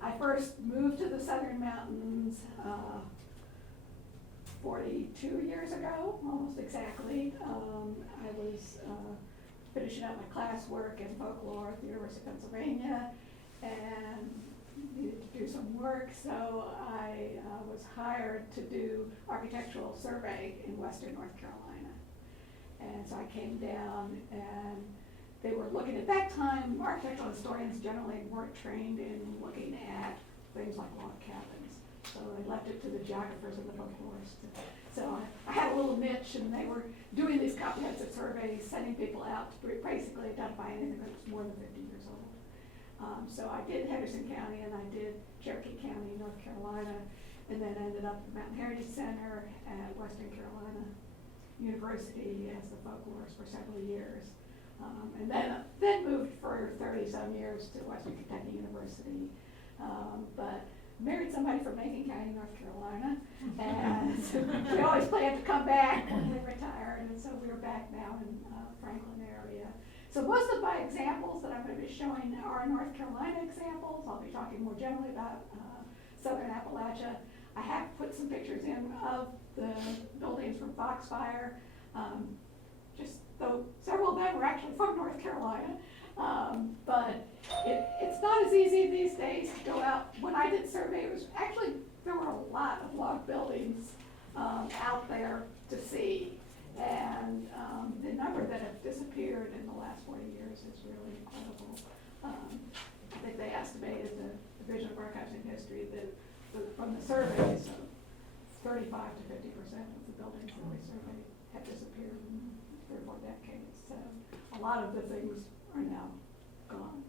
I first moved to the Southern Mountains 42 years ago, almost exactly. I was finishing up my classwork in folklore at the University of Pennsylvania and needed to do some work, so I was hired to do architectural survey in western North Carolina. And so I came down, and they were looking, at that time, architectural historians generally weren't trained in looking at things like log cabins. So they left it to the geographers and the folklorists. So I had a little niche, and they were doing these comprehensive surveys, sending people out to basically identify anything that was more than 50 years old. So I did Henderson County, and I did Cherokee County, North Carolina, and then ended up at the Mountain Heritage Center at Western Carolina University as the folklorist for several years. And then moved for 30-some years to Western Kentucky University. But married somebody from Macon County, North Carolina, and so we always planned to come back when we retired, and so we're back now in Franklin area. So most of my examples that I'm going to be showing are North Carolina examples. I'll be talking more generally about Southern Appalachia. I have put some pictures in of the buildings from Foxfire, just though several of them were actually from North Carolina. But it's not as easy these days to go out. When I did survey, it was actually, there were a lot of log buildings out there to see. And the number that have disappeared in the last 40 years is really incredible. I think they estimated the Division of Archives and History that from the surveys, 35 to 50% of the buildings that we surveyed have disappeared in 3 or 4 decades. So a lot of the things are now gone.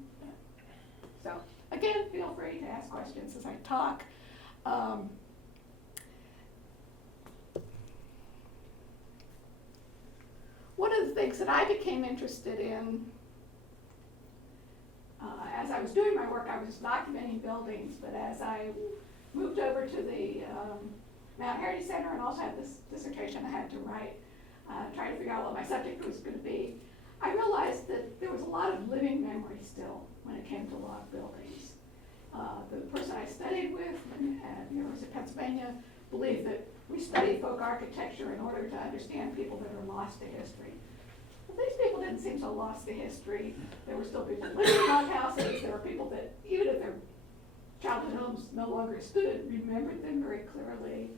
So again, feel free to ask questions as I talk. One of the things that I became interested in as I was doing my work, I was documenting buildings, but as I moved over to the Mountain Heritage Center and also had this dissertation I had to write, trying to figure out what my subject was going to be, I realized that there was a lot of living memory still when it came to log buildings. The person I studied with at the University of Pennsylvania believed that we study folk architecture in order to understand people that are lost to history. Well, these people didn't seem so lost to history. There were still people living in log houses. There were people that, even if their childhood homes no longer stood, remembered them very clearly.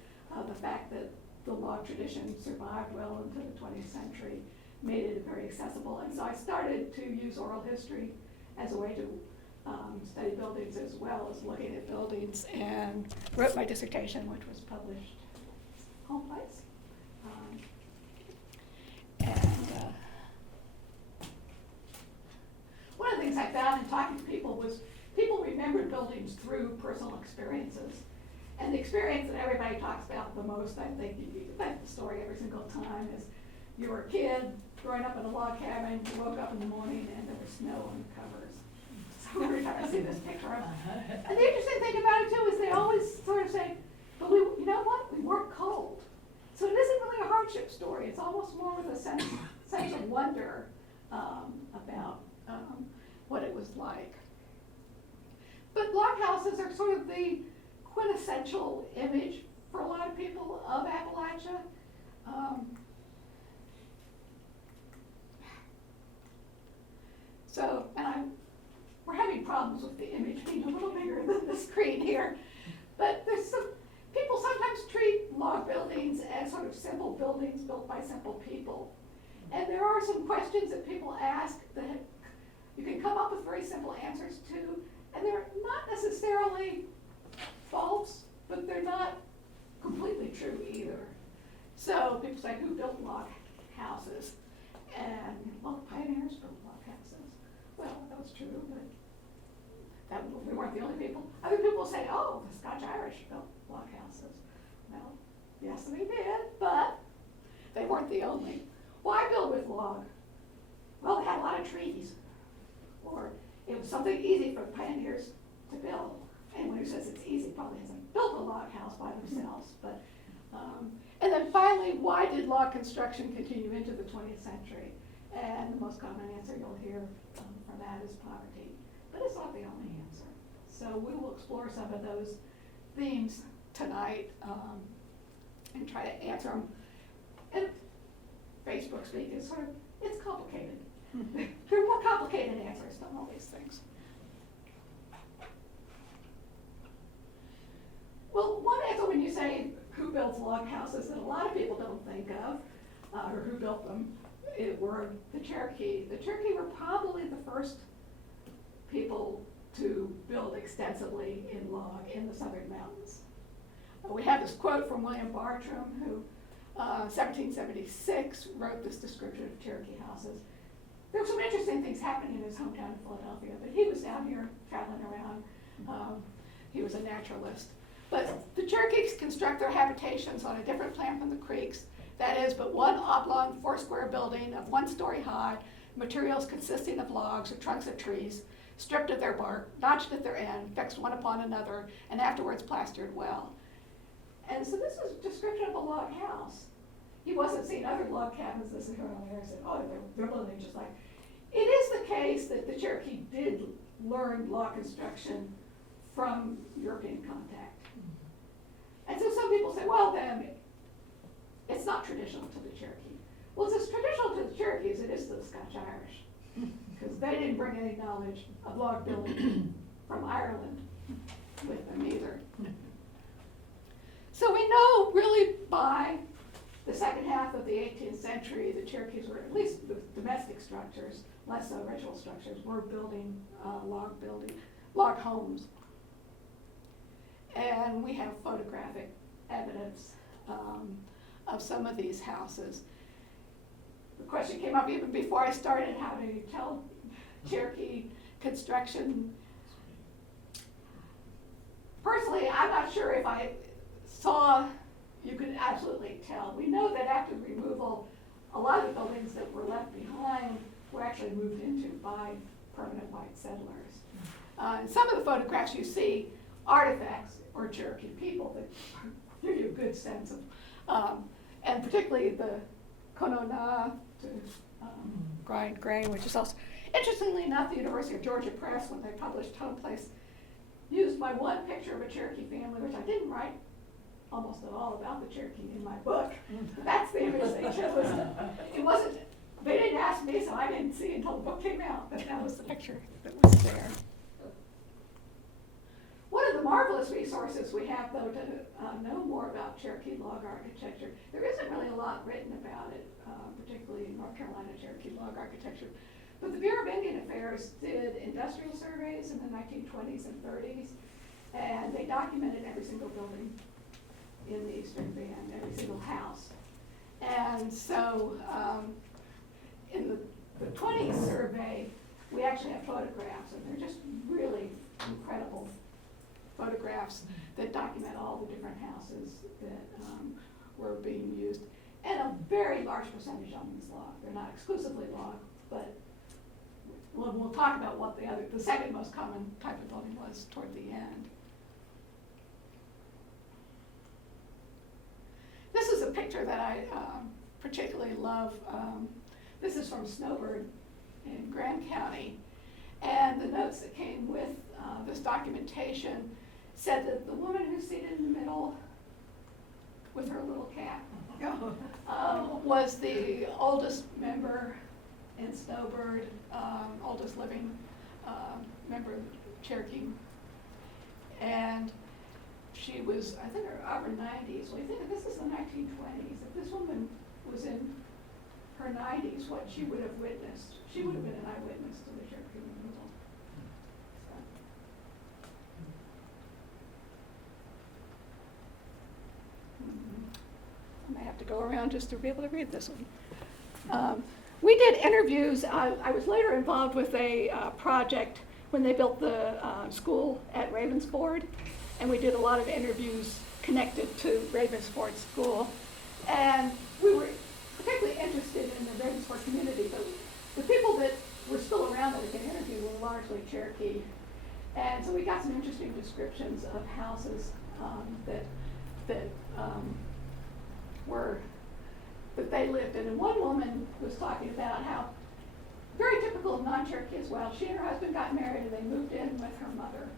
The fact that the log tradition survived well into the 20th century made it very accessible. And so I started to use oral history as a way to study buildings as well as looking at buildings, and wrote my dissertation, which was published home place. One of the things I found in talking to people was people remembered buildings through personal experiences. And the experience that everybody talks about the most, I think, that's the story every single time, is you were a kid growing up in a log cabin, you woke up in the morning and there was snow on the covers. So every time I see this picture of it. And the interesting thing about it too is they always sort of say, but you know what, we weren't cold. So it isn't really a hardship story. It's almost more with a sense of wonder about what it was like. But log houses are sort of the quintessential image for a lot of people of Appalachia. We're having problems with the image being a little bigger than the screen here, but people sometimes treat log buildings as sort of simple buildings built by simple people. And there are some questions that people ask that you can come up with very simple answers to, and they're not necessarily false, but they're not completely true either. So people say, who built log houses? And, well, pioneers built log houses. Well, that was true, but we weren't the only people. Other people say, oh, the Scotch-Irish built log houses. Well, yes, they did, but they weren't the only. Why build with log? Well, they had a lot of trees, or it was something easy for pioneers to build. Anyone who says it's easy probably hasn't built a log house by themselves. But and then finally, why did log construction continue into the 20th century? And the most common answer you'll hear from that is poverty. But it's not the only answer. So we will explore some of those themes tonight and try to answer them. And Facebook speak is sort of, it's complicated. There are more complicated answers to all these things. Well, one answer when you say who builds log houses that a lot of people don't think of, or who built them, were the Cherokee. The Cherokee were probably the first people to build extensively in log in the Southern Mountains. We have this quote from William Bartram, who 1776 wrote this description of Cherokee houses. There were some interesting things happening in his hometown of Philadelphia, but he was down here traveling around. He was a naturalist. But the Cherokees construct their habitations on a different plan from the Creeks. That is, but one oblong 4-square building of 1 story high, materials consisting of logs or trunks of trees, stripped of their bark, notched at their end, fixed one upon another, and afterwards plastered well. And so this was a description of a log house. He wasn't seeing other log cabins this and here and there and said, oh, they're building just like. It is the case that the Cherokee did learn log construction from European contact. And so some people say, well, then it's not traditional to the Cherokee. Well, it's as traditional to the Cherokee as it is to the Scotch-Irish, because they didn't bring any knowledge of log building from Ireland with them either. So we know really by the second half of the 18th century, the Cherokees were, at least the domestic structures, less so ritual structures, were building log homes. And we have photographic evidence of some of these houses. The question came up even before I started, how do you tell Cherokee construction? Personally, I'm not sure if I saw, you could absolutely tell. We know that after the removal, a lot of the buildings that were left behind were actually moved into by permanent white settlers. In some of the photographs you see artifacts or Cherokee people that give you a good sense of, and particularly the Konona to grind grain, which is also, interestingly enough, the University of Georgia Press, when they published Home Place, used my one picture of a Cherokee family, which I didn't write almost at all about the Cherokee in my book. That's the image they chose. It wasn't, they didn't ask me, so I didn't see until the book came out, but that was the picture that was there. One of the marvelous resources we have, though, to know more about Cherokee log architecture, there isn't really a lot written about it, particularly in North Carolina Cherokee log architecture. But the Bureau of Indian Affairs did industrial surveys in the 1920s and 30s, and they documented every single building in the Eastern Band, every single house. And so in the 20s survey, we actually have photographs, and they're just really incredible photographs that document all the different houses that were being used. And a very large percentage of them is log. They're not exclusively log, but we'll talk about what the second most common type of building was toward the end. This is a picture that I particularly love. This is from Snowbird in Graham County. And the notes that came with this documentation said that the woman who's seated in the middle with her little cat was the oldest member in Snowbird, oldest living member of Cherokee. And she was, I think, her 90s. Well, I think this is the 1920s. If this woman was in her 90s, what she would have witnessed, she would have been an eyewitness to the Cherokee removal. I may have to go around just to be able to read this one. We did interviews. I was later involved with a project when they built the school at Ravensford, and we did a lot of interviews connected to Ravensford School. And we were particularly interested in the Ravensford community, but the people that were still around that we could interview were largely Cherokee. And so we got some interesting descriptions of houses that they lived in. And one woman was talking about how, very typical of non-Cherokee as well, she and her husband got married and they moved in with her mother.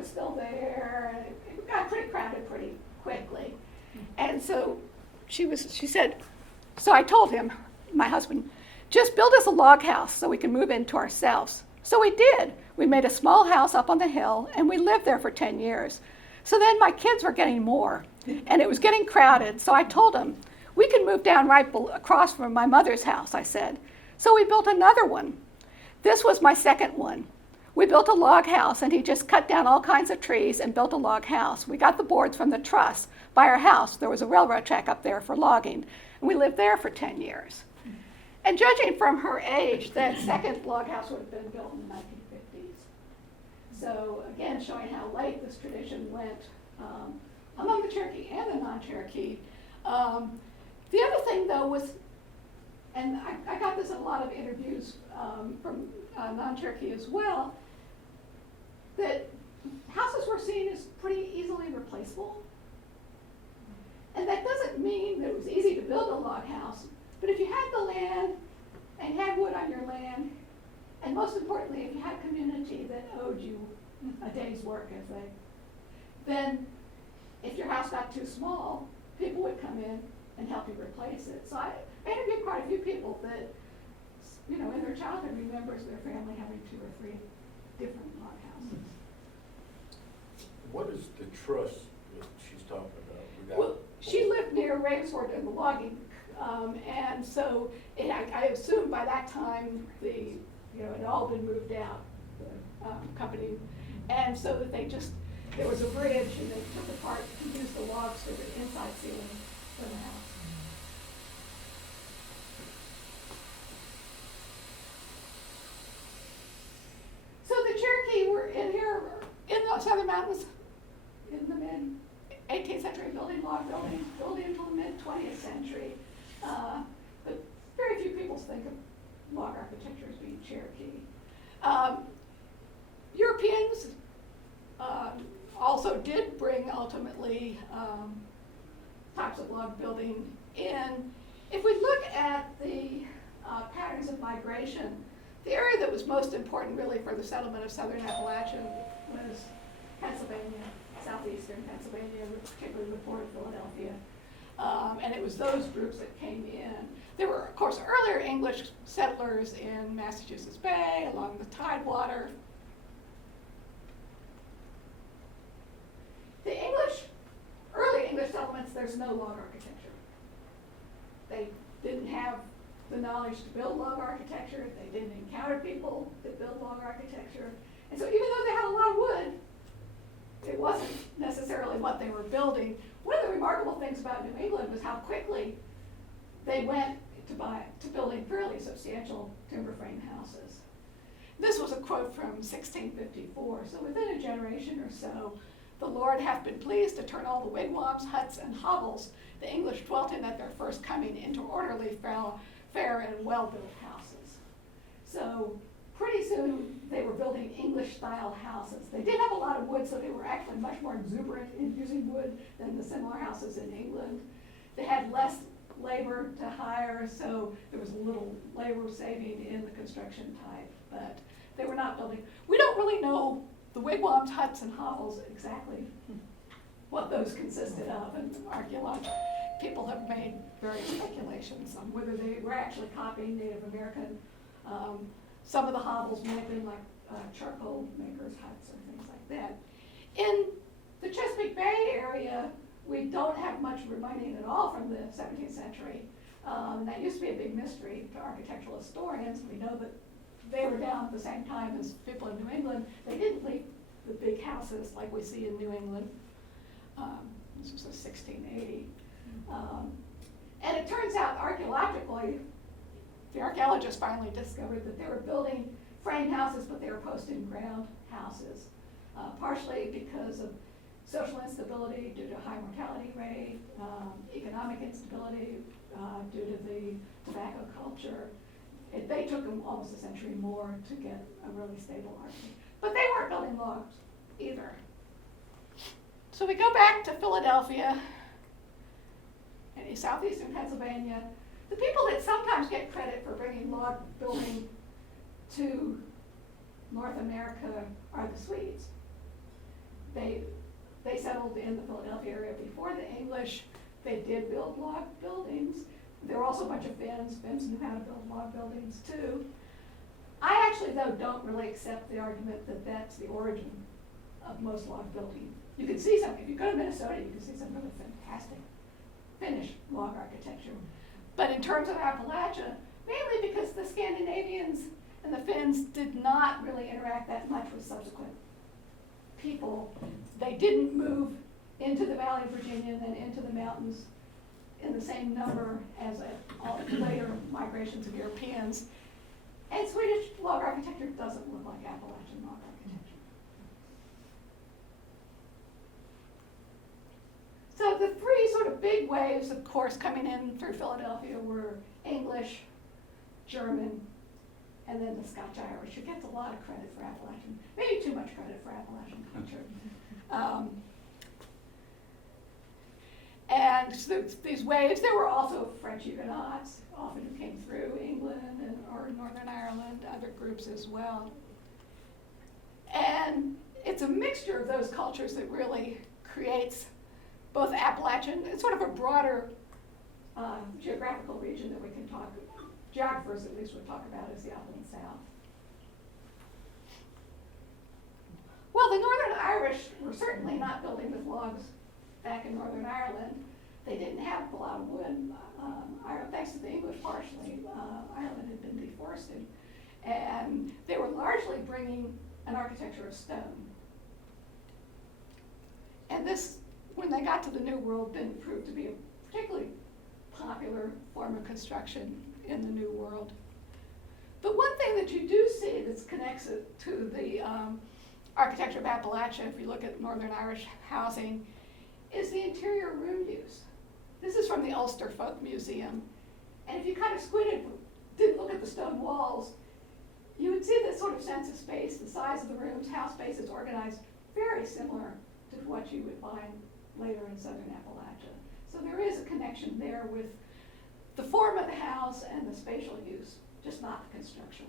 was still there, and it got pretty crowded pretty quickly. And so she said, so I told him, my husband, just build us a log house so we can move into ourselves. So we did. We made a small house up on the hill, and we lived there for 10 years. So then my kids were getting more, and it was getting crowded. So I told him, we can move down right across from my mother's house, I said. So we built another one. This was my second one. We built a log house, and he just cut down all kinds of trees and built a log house. We got the boards from the truss. By our house, there was a railroad track up there for logging, and we lived there for 10 years. And judging from her age, that second log house would have been built in the 1950s. So again, showing how late this tradition went among the Cherokee and the non-Cherokee. The other thing, though, was, and I got this in a lot of interviews from non-Cherokee as well, that houses were seen as pretty easily replaceable. And that doesn't mean that it was easy to build a log house, but if you had the land and had wood on your land, and most importantly, if you had a community that owed you a day's work, then if your house got too small, people would come in and help you replace it. So I interviewed quite a few people that, you know, in their childhood remembers their family having 2 or 3 different log houses. What is the truss that she's talking about? Well, she lived near Ravensford in the logging, and so I assume by that time it had all been moved out, the company, and so that there was a bridge, and they took apart and used the logs for the inside ceiling for the house. So the Cherokee were in here in the Southern Mountains in the mid-18th century, building log buildings, building until the mid-20th century. But very few people think of log architecture as being Cherokee. Europeans also did bring ultimately types of log building in. If we look at the patterns of migration, the area that was most important really for the settlement of Southern Appalachia was Pennsylvania, southeastern Pennsylvania, particularly the port of Philadelphia. And it was those groups that came in. There were, of course, earlier English settlers in Massachusetts Bay, along the Tidewater. The early English settlements, there's no log architecture. They didn't have the knowledge to build log architecture. They didn't encounter people that built log architecture. And so even though they had a lot of wood, it wasn't necessarily what they were building. One of the remarkable things about New England was how quickly they went to building fairly substantial timber frame houses. This was a quote from 1654. So within a generation or so, the Lord hath been pleased to turn all the wigwams, huts, and hovels the English dwelt in at their first coming into orderly, fair, and well-built houses. So pretty soon they were building English-style houses. They did have a lot of wood, so they were actually much more exuberant in using wood than the similar houses in England. They had less labor to hire, so there was a little labor saving in the construction type, but they were not building. We don't really know the wigwams, huts, and hovels exactly what those consisted of, and archaeological people have made various speculations on whether they were actually copying Native American. Some of the hovels may have been like charcoal makers' huts or things like that. In the Chesapeake Bay area, we don't have much remaining at all from the 17th century. That used to be a big mystery to architectural historians. We know that they were down at the same time as people in New England. They didn't leave the big houses like we see in New England. This was 1680. And it turns out archaeologically, the archaeologists finally discovered that they were building frame houses, but they were posting ground houses, partially because of social instability due to high mortality rate, economic instability due to the tobacco culture. They took them almost a century more to get a really stable architecture. But they weren't building logs either. So we go back to Philadelphia and southeastern Pennsylvania. The people that sometimes get credit for bringing log building to North America are the Swedes. they settled in the Philadelphia area before the English. They did build log buildings. There were also a bunch of Finns. Finns knew how to build log buildings too. I actually, though, don't really accept the argument that that's the origin of most log building. You can see some, if you go to Minnesota, you can see some really fantastic Finnish log architecture. But in terms of Appalachia, mainly because the Scandinavians and the Finns did not really interact that much with subsequent people. They didn't move into the Valley of Virginia and then into the mountains in the same number as all the later migrations of Europeans. And Swedish log architecture doesn't look like Appalachian log architecture. So the three sort of big waves, of course, coming in through Philadelphia were English, German, and then the Scotch-Irish, who gets a lot of credit for Appalachian, maybe too much credit for Appalachian culture. And so these waves, there were also French Huguenots, often who came through England or Northern Ireland, other groups as well. And it's a mixture of those cultures that really creates both Appalachian, it's sort of a broader geographical region that we can talk, geographers at least would talk about as the Upland South. Well, the Northern Irish were certainly not building with logs back in Northern Ireland. They didn't have a lot of wood. Thanks to the English partially, Ireland had been deforested. And they were largely bringing an architecture of stone. And this, when they got to the New World, didn't prove to be a particularly popular form of construction in the New World. But one thing that you do see that connects it to the architecture of Appalachia, if you look at Northern Irish housing, is the interior room use. This is from the Ulster Folk Museum. And if you kind of squinted, didn't look at the stone walls, you would see this sort of sense of space, the size of the rooms, how space is organized, very similar to what you would find later in Southern Appalachia. So there is a connection there with the form of the house and the spatial use, just not the construction.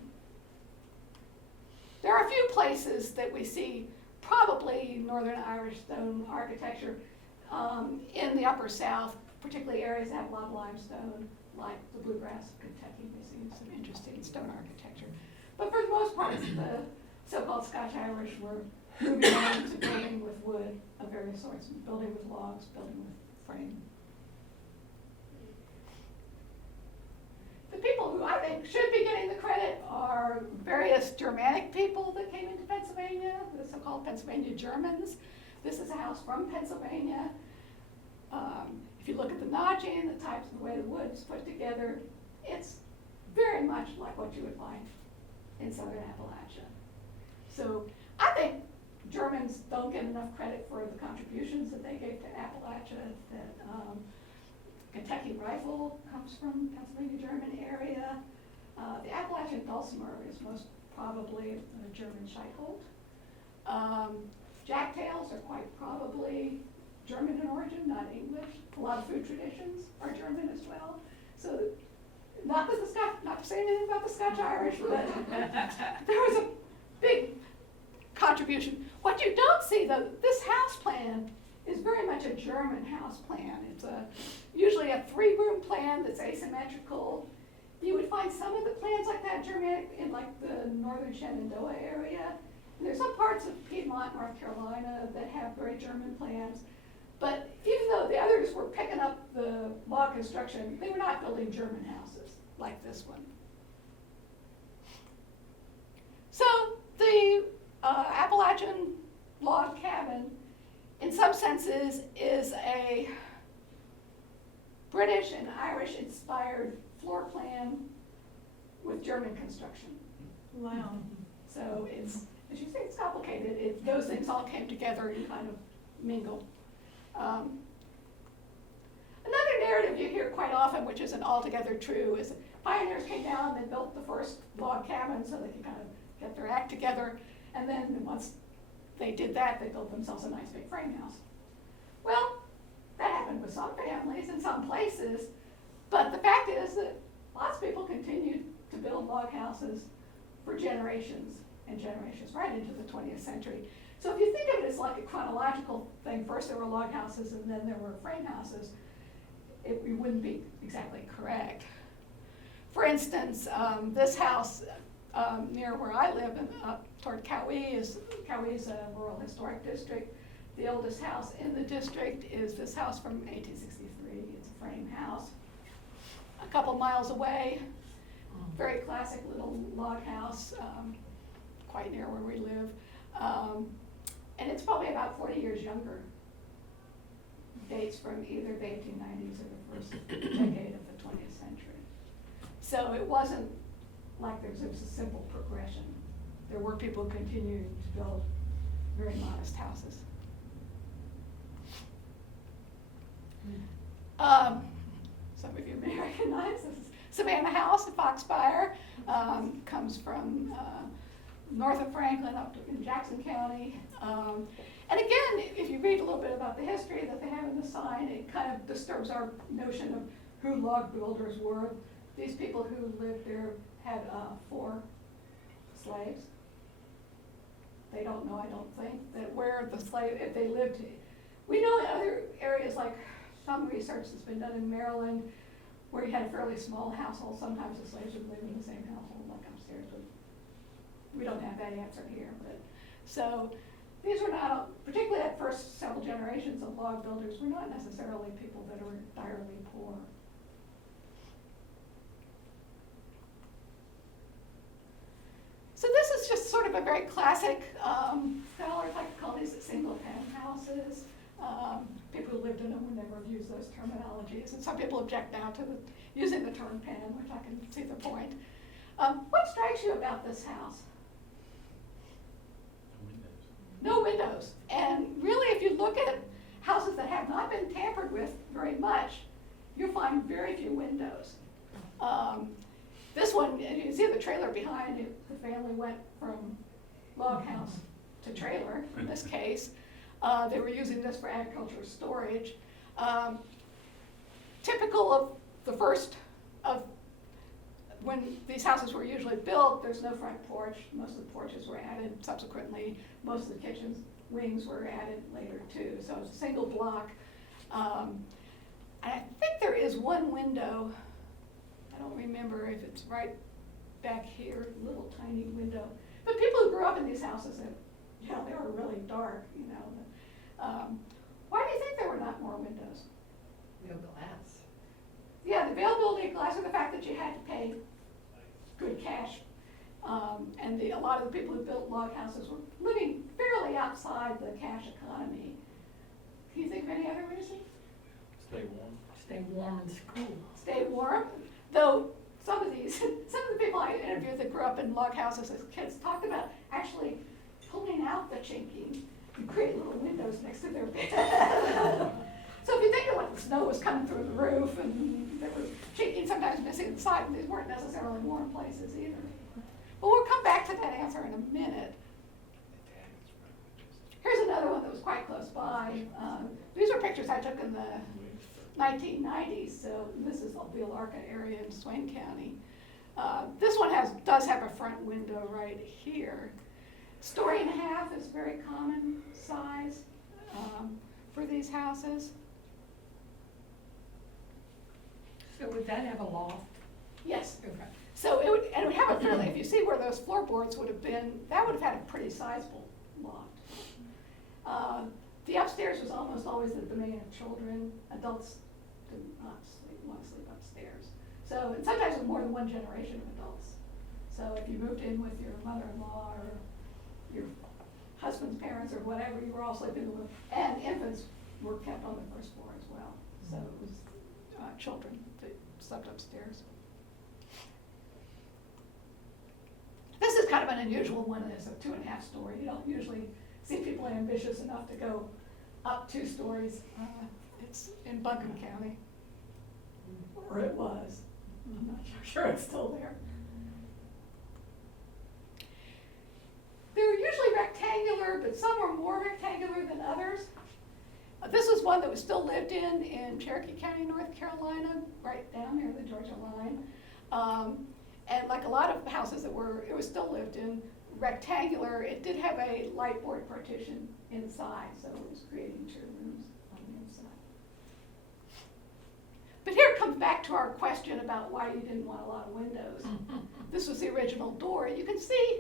There are a few places that we see probably Northern Irish stone architecture in the Upper South, particularly areas that have a lot of limestone, like the Bluegrass of Kentucky. We see some interesting stone architecture. But for the most part, the so-called Scotch-Irish were moving on to building with wood of various sorts, building with logs, building with frame. The people who I think should be getting the credit are various Germanic people that came into Pennsylvania, the so-called Pennsylvania Germans. This is a house from Pennsylvania. If you look at the notching, the types of the way the wood's put together, it's very much like what you would find in Southern Appalachia. So I think Germans don't get enough credit for the contributions that they gave to Appalachia. That Kentucky rifle comes from Pennsylvania German area. The Appalachian dulcimer is most probably a German Scheitholt. Jacktails are quite probably German in origin, not English. A lot of food traditions are German as well. So not to say anything about the Scotch-Irish, but there was a big contribution. What you don't see, though, this house plan is very much a German house plan. It's usually a 3-room plan that's asymmetrical. You would find some of the plans like that Germanic in like the northern Shenandoah area. And there's some parts of Piedmont, North Carolina that have very German plans. But even though the others were picking up the log construction, they were not building German houses like this one. So the Appalachian log cabin, in some senses, is a British and Irish inspired floor plan with German construction. Wow. So it's, as you say, it's complicated. Those things all came together and kind of mingled. Another narrative you hear quite often, which isn't altogether true, is that pioneers came down and they built the first log cabin so they could kind of get their act together. And then once they did that, they built themselves a nice big frame house. Well, that happened with some families in some places, but the fact is that lots of people continued to build log houses for generations and generations right into the 20th century. So if you think of it as like a chronological thing, first there were log houses and then there were frame houses, it wouldn't be exactly correct. For instance, this house near where I live, up toward Cowee is a rural historic district. The oldest house in the district is this house from 1863. It's a frame house. A couple miles away, very classic little log house, quite near where we live. And it's probably about 40 years younger. Dates from either the 1890s or the first decade of the 20th century. So it wasn't like there was a simple progression. There were people continuing to build very modest houses. Some of you may recognize this is Savannah House in Foxfire. Comes from north of Franklin up in Jackson County. And again, if you read a little bit about the history that they have in the sign, it kind of disturbs our notion of who log builders were. These people who lived there had 4 slaves. They don't know, I don't think, that where the slave, if they lived, we know in other areas, like some research that's been done in Maryland, where you had a fairly small household, sometimes the slaves would live in the same household, like upstairs. But we don't have that answer here. But so these were not, particularly that first several generations of log builders, were not necessarily people that were direly poor. So this is just sort of a very classic, scholars like to call these single pen houses. People who lived in them would never have used those terminologies, and some people object now to using the term pen, which I can see the point. What strikes you about this house? No windows. And really, if you look at houses that have not been tampered with very much, you'll find very few windows. This one, and you can see the trailer behind it, the family went from log house to trailer in this case. They were using this for agricultural storage. Typical of the first of when these houses were usually built, there's no front porch. Most of the porches were added subsequently. Most of the kitchen wings were added later too. So it's a single block. And I think there is one window. I don't remember if it's right back here, little tiny window. But people who grew up in these houses, they were really dark, you know. Why do you think there were not more windows? No glass. Yeah, the availability of glass, or the fact that you had to pay good cash. And a lot of the people who built log houses were living fairly outside the cash economy. Can you think of any other reason? Stay warm. Stay warm and cool. Stay warm. Though some of the people I interviewed that grew up in log houses as kids talked about actually pulling out the chinking and create little windows next to their bed. So if you think of like the snow was coming through the roof and there was chinking sometimes missing inside, and these weren't necessarily warm places either. But we'll come back to that answer in a minute. Here's another one that was quite close by. These are pictures I took in the 1990s, so this is the Alarka area in Swain County. This one does have a front window right here. 1.5 stories is very common size for these houses. So would that have a loft? Yes. Okay. So it would have a fairly, if you see where those floorboards would have been, that would have had a pretty sizable loft. The upstairs was almost always the domain of children. Adults did not want to sleep upstairs. So, and sometimes with more than one generation of adults. So if you moved in with your mother-in-law or your husband's parents or whatever, you were all sleeping with, and infants were kept on the first floor as well. So it was children that slept upstairs. This is kind of an unusual one. It's a 2.5 story. You don't usually see people ambitious enough to go up 2 stories. It's in Buncombe County, or it was. I'm not sure it's still there. They're usually rectangular, but some are more rectangular than others. This is one that was still lived in Cherokee County, North Carolina, right down near the Georgia line. And like a lot of houses it was still lived in, rectangular. It did have a light board partition inside, so it was creating 2 rooms on the inside. But here it comes back to our question about why you didn't want a lot of windows. This was the original door. You can see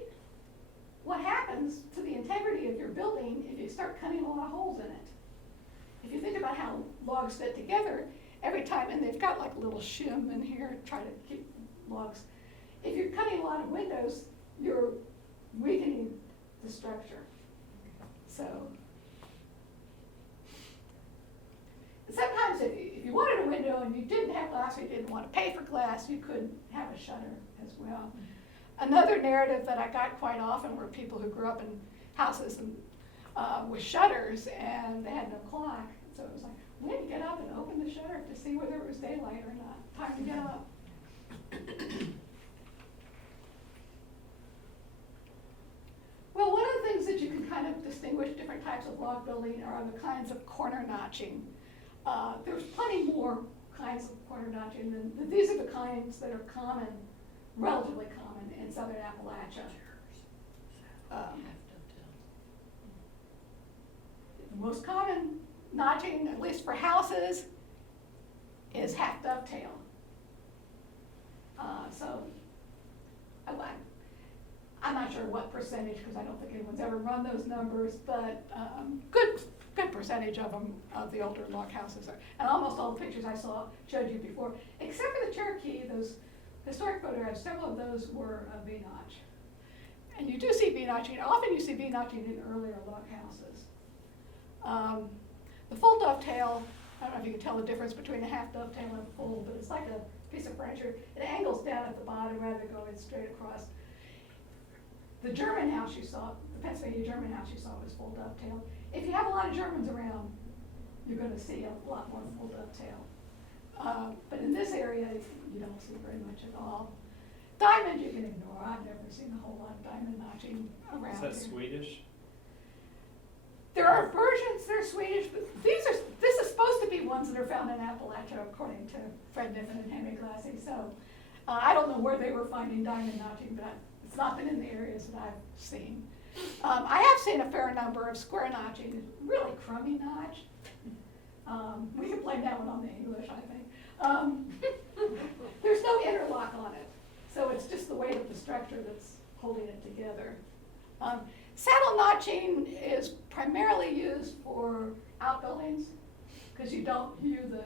what happens to the integrity of your building if you start cutting a lot of holes in it. If you think about how logs fit together, every time, and they've got like a little shim in here to try to keep logs. If you're cutting a lot of windows, you're weakening the structure. So, sometimes if you wanted a window and you didn't have glass or you didn't want to pay for glass, you could have a shutter as well. Another narrative that I got quite often were people who grew up in houses and, with shutters and they had no clock. So it was like, we had to get up and open the shutter to see whether it was daylight or not. Time to get up. Well, one of the things that you can kind of distinguish different types of log building are the kinds of corner notching. There's plenty more kinds of corner notching than these are the kinds that are common, relatively common in Southern Appalachia. The most common notching, at least for houses, is half dovetail. So I'm not sure what percentage, because I don't think anyone's ever run those numbers, but good percentage of them, of the older log houses are. And almost all the pictures I showed you before, except for the Cherokee, those historic photographs, several of those were V-notch. And you do see V-notching. Often you see V-notching in earlier log houses. The full dovetail, I don't know if you can tell the difference between a half dovetail and a full, but it's like a piece of furniture. It angles down at the bottom rather than going straight across. The German house you saw, the Pennsylvania German house you saw was full dovetail. If you have a lot of Germans around, you're going to see a lot more full dovetail. But in this area, you don't see very much at all. Diamond you can ignore. I've never seen a whole lot of diamond notching around here. Is that Swedish? There are versions that are Swedish, but this is supposed to be ones that are found in Appalachia, according to Fred Niffen and Henry Glassy. So I don't know where they were finding diamond notching, but it's not been in the areas that I've seen. I have seen a fair number of square notching, really crummy notch. We can blame that one on the English, I think. There's no interlock on it, so it's just the weight of the structure that's holding it together. Saddle notching is primarily used for outbuildings because you don't view the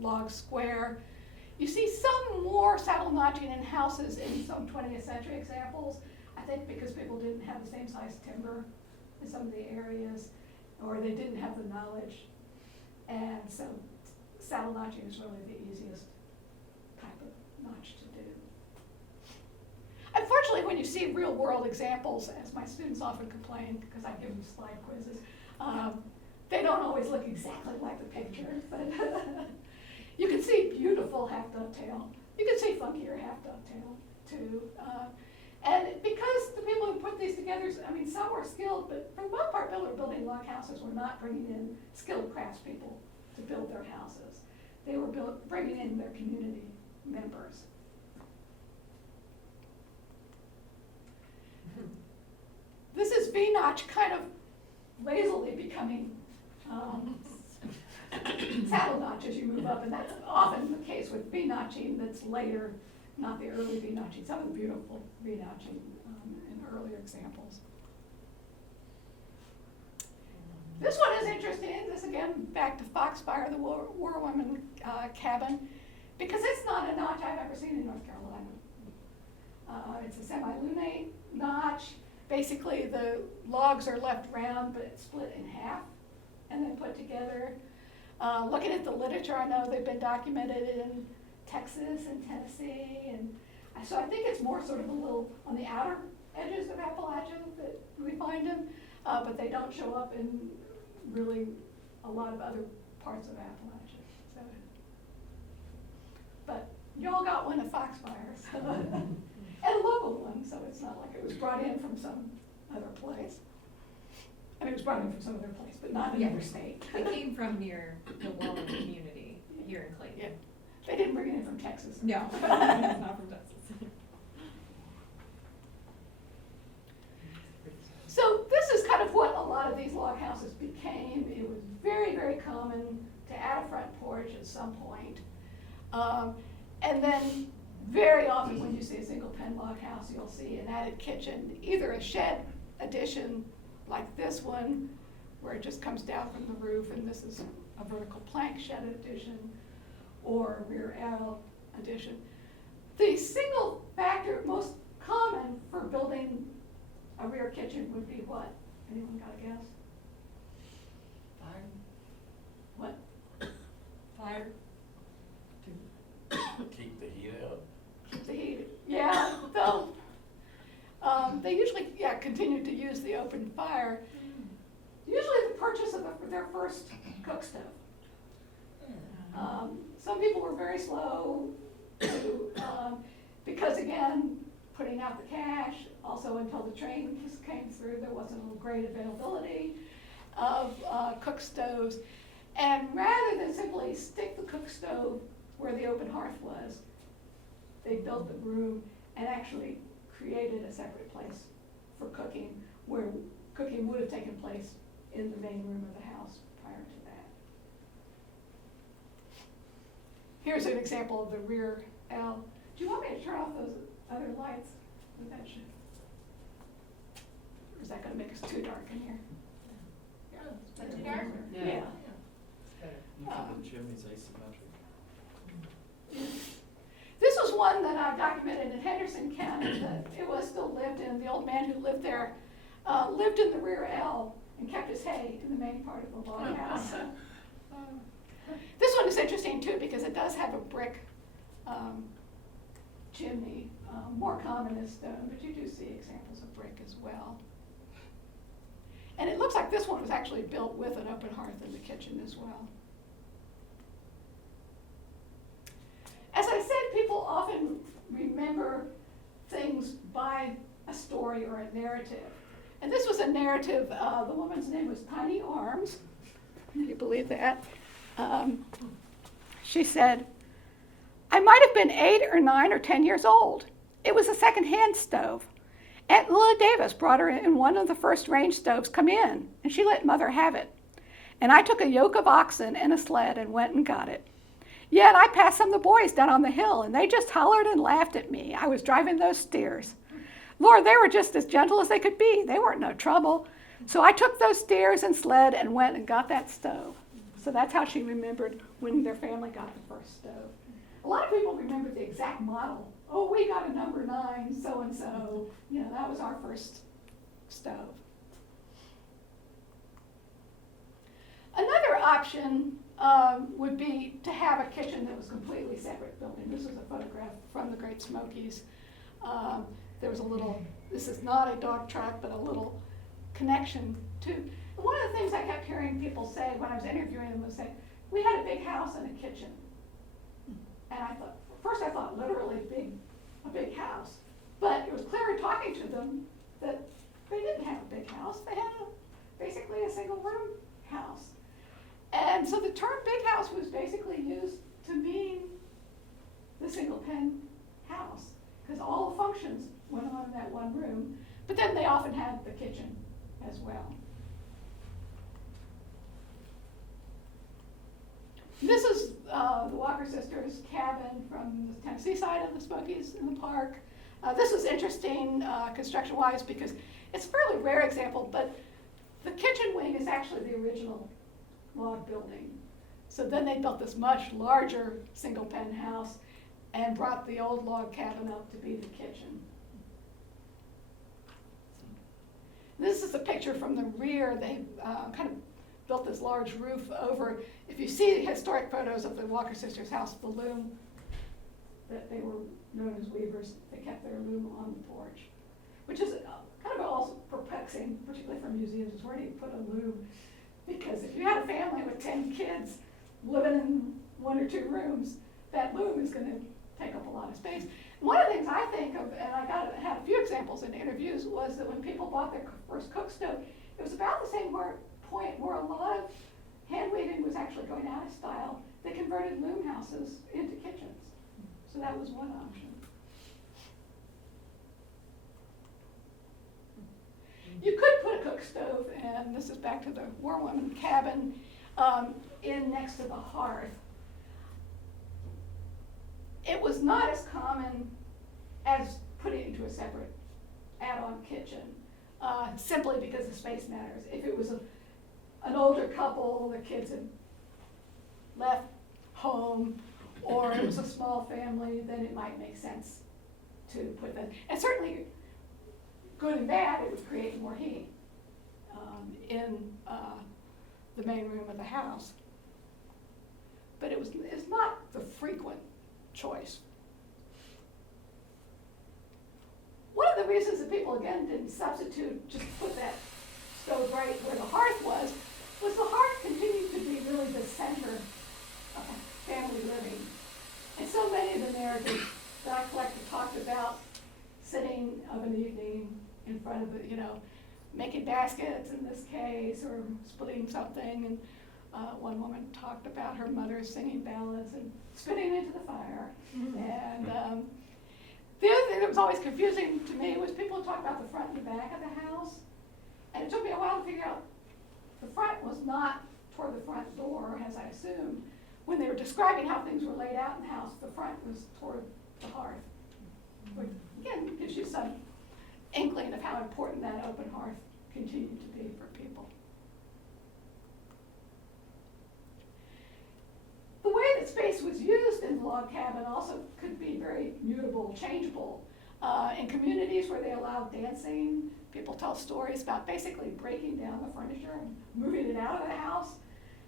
log square. You see some more saddle notching in houses in some 20th century examples, I think because people didn't have the same size timber in some of the areas, or they didn't have the knowledge. And so saddle notching is really the easiest type of notch to do. Unfortunately, when you see real world examples, as my students often complain, because I give them slide quizzes, they don't always look exactly like the picture, but you can see beautiful half dovetail. You can see funkier half dovetail too. And because the people who put these together, I mean, some were skilled, but for the most part, building log houses were not bringing in skilled craftspeople to build their houses. They were bringing in their community members. This is V-notch kind of lazily becoming saddle notch as you move up, and that's often the case with V-notching that's later, not the early V-notching. Some of the beautiful V-notching in earlier examples. This one is interesting. This again, back to Foxfire, the War Woman cabin, because it's not a notch I've ever seen in North Carolina. It's a semi-lunate notch. Basically, the logs are left round, but it's split in half and then put together. Looking at the literature, I know they've been documented in Texas and Tennessee, and so I think it's more sort of a little on the outer edges of Appalachia that we find them, but they don't show up in really a lot of other parts of Appalachia. So, but y'all got one at Foxfire, so. And a local one, so it's not like it was brought in from some other place. I mean, it was brought in from some other place, but not another state. It came from near the Wallen community here in Clayton. Yeah. They didn't bring it in from Texas. No, not from Texas. very common to add a front porch at some point. And then very often when you see a single pen log house, you'll see an added kitchen, either a shed addition like this one, where it just comes down from the roof, and this is a vertical plank shed addition, or a rear L addition. The single factor most common for building a rear kitchen would be what? Anyone got a guess? Fire, What? fire. Keep the heat out. Keep the heat. Yeah, they'll, they usually, continue to use the open fire. Usually the purchase of their first cook stove. Some people were very slow to, because again, putting out the cash, also until the train just came through, there wasn't a great availability of cook stoves. And rather than simply stick the cook stove where the open hearth was, they built the room and actually created a separate place for cooking, where cooking would have taken place in the main room of the house prior to that. Here's an example of the rear L. Do you want me to turn off those other lights? With that shit? Or is that gonna make us too dark in here? Is that too dark? Yeah. It's better. You keep the chimneys asymmetric. This was one that I documented in Henderson County, that it was still lived in. The old man who lived there lived in the rear L and kept his hay in the main part of the log house. This one is interesting too, because it does have a brick chimney. More common is stone, but you do see examples of brick as well. And it looks like this one was actually built with an open hearth in the kitchen as well. As I said, people often remember things by a story or a narrative. And this was a narrative, the woman's name was Tiny Arms. Can you believe that? She said, "I might have been 8 or 9 or 10 years old. It was a second-hand stove. Aunt Lily Davis brought her in one of the first range stoves come in, and she let Mother have it. And I took a yoke of oxen and a sled and went and got it. Yet I passed some of the boys down on the hill, and they just hollered and laughed at me. I was driving those steers. Lord, they were just as gentle as they could be. They weren't no trouble. So I took those steers and sled and went and got that stove." So that's how she remembered when their family got the first stove. A lot of people remember the exact model. Oh, we got a number 9, so-and-so. You know, that was our first stove. Another option would be to have a kitchen that was completely separate building. This is a photograph from the Great Smokies. There was a little, this is not a dog track, but a little connection to. One of the things I kept hearing people say when I was interviewing them was say, we had a big house and a kitchen. And I thought, first I thought literally a big house. But it was clear in talking to them that they didn't have a big house. They had basically a single room house. And so the term big house was basically used to mean the single pen house, because all the functions went on in that one room, but then they often had the kitchen as well. This is the Walker Sisters' cabin from the Tennessee side of the Smokies in the park. This was interesting construction-wise because it's a fairly rare example, but the kitchen wing is actually the original log building. So then they built this much larger single pen house and brought the old log cabin up to be the kitchen. This is a picture from the rear. They kind of built this large roof over. If you see historic photos of the Walker Sisters' house, the loom, that they were known as weavers, they kept their loom on the porch, which is kind of also perplexing, particularly for museums, is where do you put a loom? Because if you had a family with 10 kids living in 1 or 2 rooms, that loom is going to take up a lot of space. One of the things I think of, and I had a few examples in interviews, was that when people bought their first cook stove, it was about the same point where a lot of hand weaving was actually going out of style. They converted loom houses into kitchens. So that was one option. You could put a cook stove, and this is back to the War Woman cabin. in next to the hearth. It was not as common as putting it into a separate add-on kitchen, simply because the space matters. If it was an older couple, the kids had left home, or it was a small family, then it might make sense to put that. And certainly, good and bad, it would create more heat in the main room of the house. But it's not the frequent choice. One of the reasons that people, again, didn't substitute, just put that stove right where the hearth was the hearth continued to be really the center of family living. And so many of the narratives that I collected talked about sitting of an evening in front of it, making baskets in this case, or splitting something. And one woman talked about her mother singing ballads and spitting into the fire. Mm-hmm. And the other thing that was always confusing to me was people talk about the front and the back of the house. And it took me a while to figure out the front was not toward the front door, as I assumed. When they were describing how things were laid out in the house, the front was toward the hearth. Which, again, gives you some inkling of how important that open hearth continued to be for people. The way that space was used in the log cabin also could be very mutable, changeable. In communities where they allowed dancing, people tell stories about basically breaking down the furniture and moving it out of the house.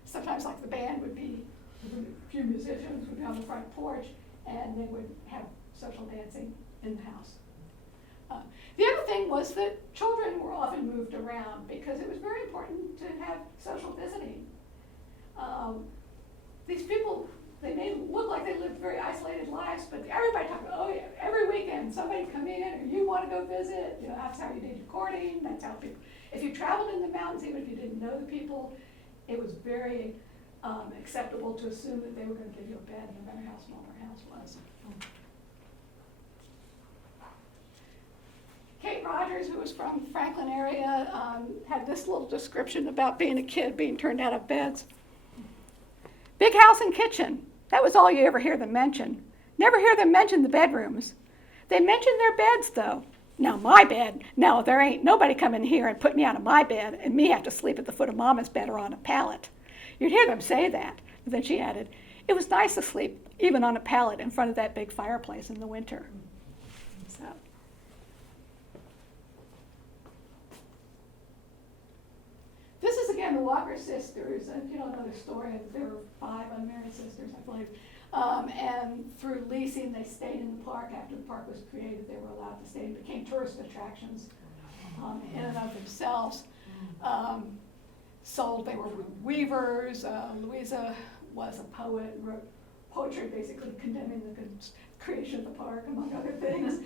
Sometimes, like, the band would be, a few musicians would be on the front porch, and they would have social dancing in the house. The other thing was that children were often moved around because it was very important to have social visiting. These people, they may look like they lived very isolated lives, but everybody talked about, oh yeah, every weekend somebody come in, or you want to go visit, that's how you did your courting, that's how people, if you traveled in the mountains, even if you didn't know the people, it was very acceptable to assume that they were going to give you a bed, no matter how small their house was. Kate Rogers, who was from the Franklin area, had this little description about being a kid being turned out of beds. Big house and kitchen. That was all you ever hear them mention. Never hear them mention the bedrooms. They mention their beds, though. Now, my bed. No, there ain't nobody come in here and put me out of my bed and me have to sleep at the foot of Mama's bed or on a pallet. You'd hear them say that. But then she added, it was nice to sleep even on a pallet in front of that big fireplace in the winter. So. This is, again, the Walker sisters. And if you don't know the story, there were 5 unmarried sisters, I believe. And through leasing, they stayed in the park. After the park was created, they were allowed to stay and became tourist attractions in and of themselves. They were weavers. Louisa was a poet and wrote poetry basically condemning the creation of the park, among other things.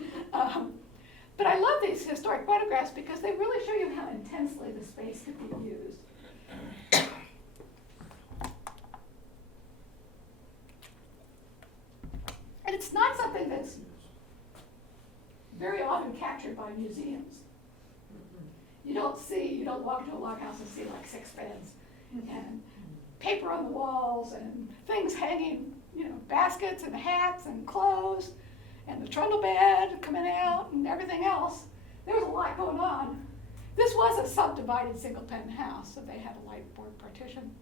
But I love these historic photographs because they really show you how intensely the space could be used. And it's not something that's very often captured by museums. You don't walk into a log house and see like 6 beds and paper on the walls and things hanging, baskets and hats and clothes and the trundle bed coming out and everything else. There was a lot going on. This was a subdivided single-pen house, so they had a light board partition.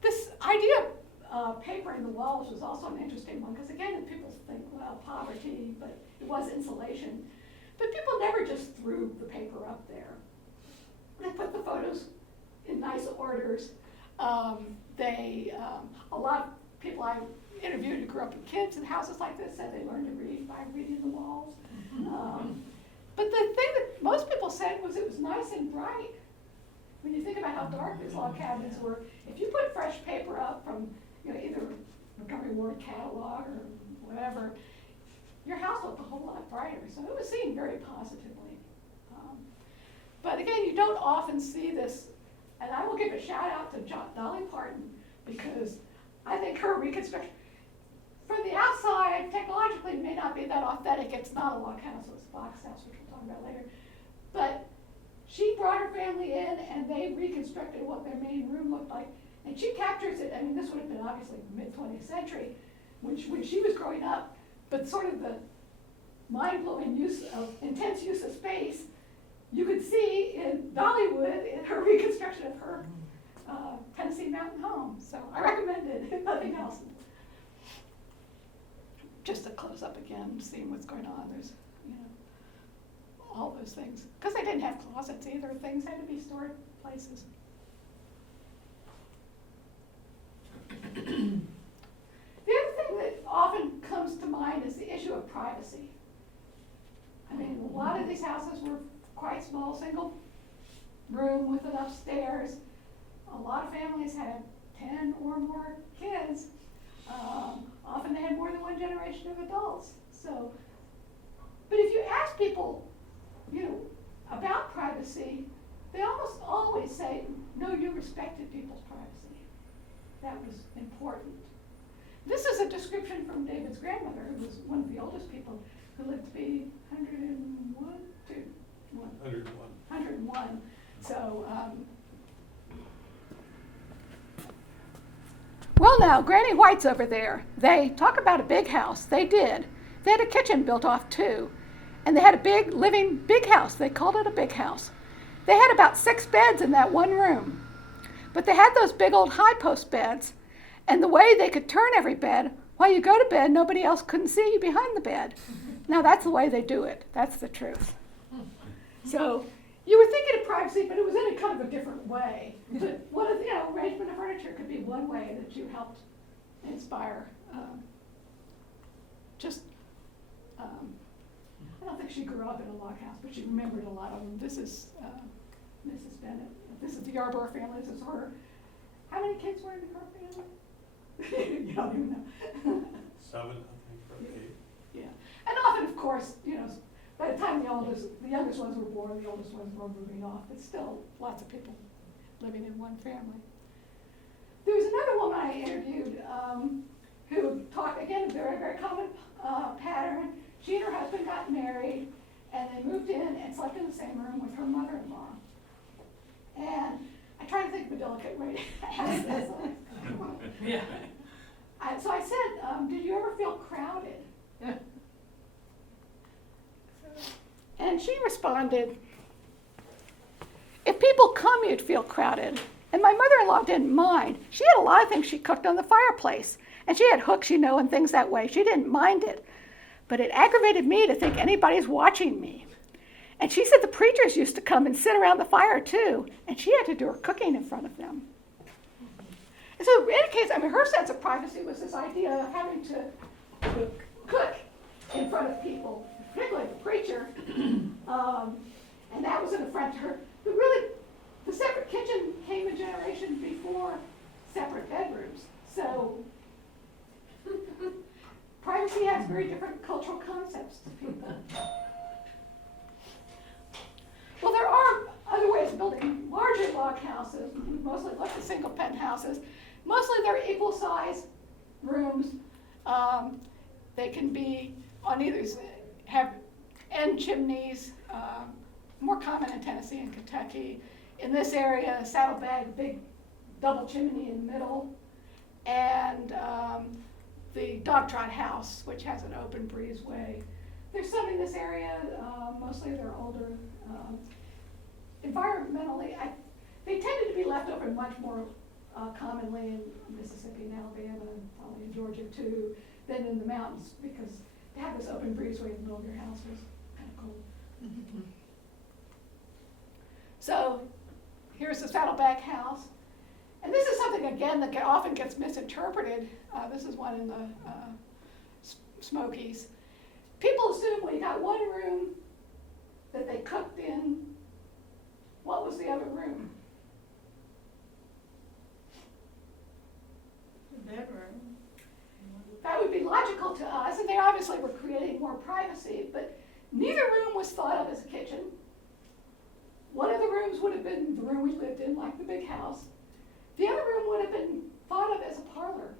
This idea of paper in the walls was also an interesting one, because again, people think, well, poverty, but it was insulation. But people never just threw the paper up there. They put the photos in nice orders. A lot of people I interviewed who grew up with kids in houses like this said they learned to read by reading the walls. But the thing that most people said was it was nice and bright. When you think about how dark these log cabins were, if you put fresh paper up from either a Montgomery Ward catalog or whatever, your house looked a whole lot brighter. So it was seen very positively. But again, you don't often see this, and I will give a shout out to Dolly Parton, because I think her reconstruction, from the outside, technologically may not be that authentic. It's not a log house, it's a box house, which we'll talk about later. But she brought her family in and they reconstructed what their main room looked like. And she captures it, I mean, this would have been obviously mid-20th century, when she was growing up, but sort of the mind-blowing intense use of space, you could see in Dollywood in her reconstruction of her Tennessee mountain home. So I recommend it, if nothing else. Just to close up again, seeing what's going on. There's, all those things. Because they didn't have closets either. Things had to be stored places. The other thing that often comes to mind is the issue of privacy. I mean, a lot of these houses were quite small, single room with enough stairs. A lot of families had 10 or more kids. Often they had more than one generation of adults. So, but if you ask people, about privacy, they almost always say, no, you respected people's privacy. That was important. This is a description from David's grandmother, who was one of the oldest people, who lived to be 101, 101. So, well now, Granny White's over there. They talk about a big house. They did. They had a kitchen built off too. And they had a big house. They called it a big house. They had about 6 beds in that one room. But they had those big old high post beds. And the way they could turn every bed, while you go to bed, nobody else couldn't see you behind the bed. Now that's the way they do it. That's the truth. So you were thinking of privacy, but it was in a kind of a different way. But one of the, arrangement of furniture could be one way that you helped inspire. I don't think she grew up in a log house, but she remembered a lot of them. This is Mrs. Bennett. This is the Yarborough family. This is her. How many kids were in her family? You don't even know. 7, I think, or 8. Yeah. And often, of course, by the time the youngest ones were born, the oldest ones were moving off. But still, lots of people living in one family. There was another woman I interviewed who talked, again, a very, very common pattern. She and her husband got married, and they moved in and slept in the same room with her mother-in-law. And I try to think of a delicate way to ask this. Yeah. So I said, did you ever feel crowded? And she responded, if people come, you'd feel crowded. And my mother-in-law didn't mind. She had a lot of things she cooked on the fireplace. And she had hooks, and things that way. She didn't mind it. But it aggravated me to think anybody's watching me. And she said the preachers used to come and sit around the fire too. And she had to do her cooking in front of them. And so in any case, her sense of privacy was this idea of having to cook in front of people, particularly the preacher. And that was an affront to her. But really, the separate kitchen came a generation before separate bedrooms. So privacy has very different cultural concepts to people. Well, there are other ways of building larger log houses. We mostly look at single penthouses. Mostly they're equal size rooms. They can be on either, have end chimneys, more common in Tennessee and Kentucky. In this area, saddlebag, big double chimney in the middle. And the dog trot house, which has an open breezeway. There's some in this area, mostly they're older. Environmentally, they tended to be left over much more commonly in Mississippi and Alabama, and probably in Georgia too, than in the mountains, because to have this open breezeway in the middle of your house was kind of cool. Mm-hmm. So here's the saddleback house. And this is something, again, that often gets misinterpreted. This is one in the Smokies. People assume when you got one room that they cooked in, what was the other room? The bedroom. That would be logical to us, and they obviously were creating more privacy, but neither room was thought of as a kitchen. One of the rooms would have been the room we lived in, like the big house. The other room would have been thought of as a parlor,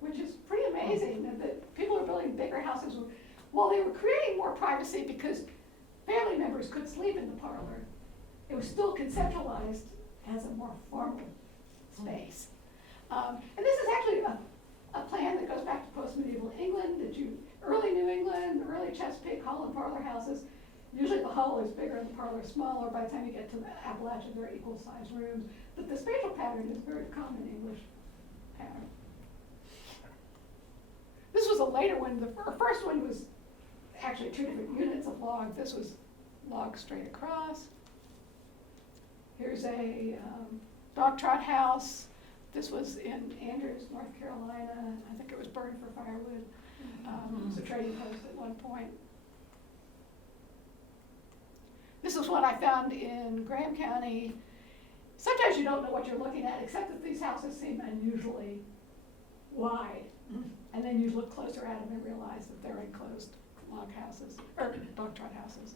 which is pretty amazing that people are building bigger houses. Well, they were creating more privacy because family members could sleep in the parlor. It was still conceptualized as a more formal space. And this is actually a plan that goes back to post-medieval England, early New England, early Chesapeake hall and parlor houses. Usually the hall is bigger and the parlor is smaller. By the time you get to the Appalachia, they're equal-sized rooms. But the spatial pattern is a very common English pattern. This was a later one. The first one was actually 2 different units of log. This was log straight across. Here's a dog trot house. This was in Andrews, North Carolina. I think it was burned for firewood. It was a trading post at one point. This is one I found in Graham County. Sometimes you don't know what you're looking at, except that these houses seem unusually wide. And then you look closer at them and realize that they're enclosed log houses, or dog trot houses.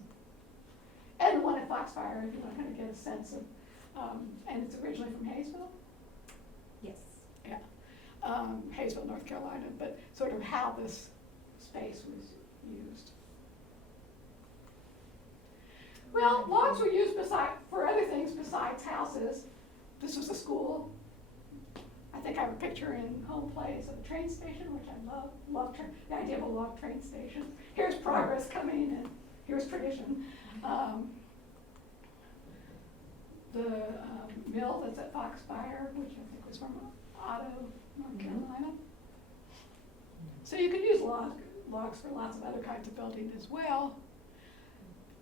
And one at Foxfire, if you want to kind of get a sense of, and it's originally from Hayesville? Yes. Yeah, Hayesville, North Carolina, but sort of how this space was used. Well, logs were used for other things besides houses. This was a school. I think I have a picture in home place of a train station, which I love the idea of a log train station. Here's progress coming, and here's tradition. The mill that's at Foxfire, which I think was from Otto, North Carolina. So you can use logs for lots of other kinds of building as well.